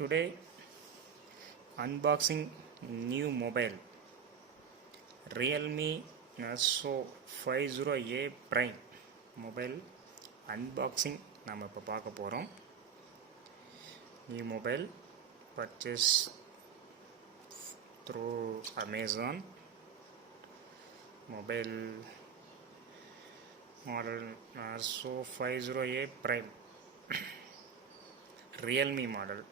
Today unboxing new mobile realme narzo 50A prime mobile unboxing நாம இப்ப பார்க்க போறோம். New mobile purchase through Amazon. Mobile model narzo 50A prime realme model.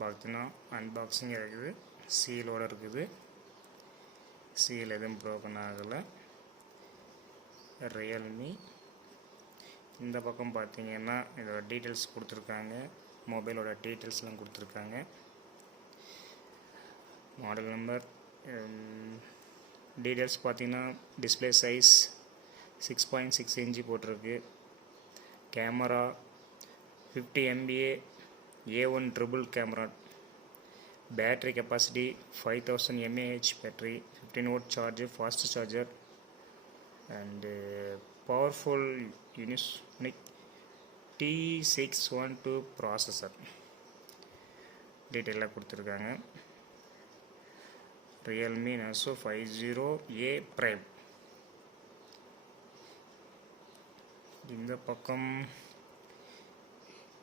பார்த்தீங்கன்னா unboxing இருக்குது, சீலோடு இருக்குது, seal எதுவும் ப்ரோக்கன் ஆகலை. ரியல்மி இந்த பக்கம் பார்த்தீங்கன்னா இதோட டீட்டெயில்ஸ் கொடுத்துருக்காங்க, மொபைலோட டீட்டெயில்ஸ்லாம் கொடுத்துருக்காங்க. மாடல் நம்பர் டீட்டெயில்ஸ் பார்த்தீங்கன்னா டிஸ்பிளே சைஸ் 6.6 இன்ச்சு போட்டிருக்கு. Camera 50 MPA A1 triple camera, battery capacity 5000 mAh battery, 15 watt charger, fast charger, and powerful unique T612 processor. Detail கொடுத்திருக்காங்க. realme narzo 50A prime.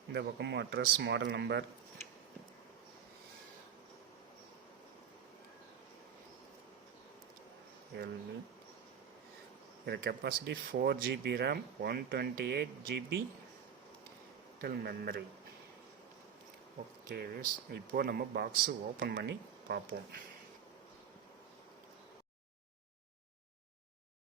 இந்த பக்கம் அட்ரஸ், மாடல் நம்பர், realme. இதோட capacity 4GB RAM, 128GB memory. Okay, இப்போ நம்ம box open பண்ணி பார்ப்போம்.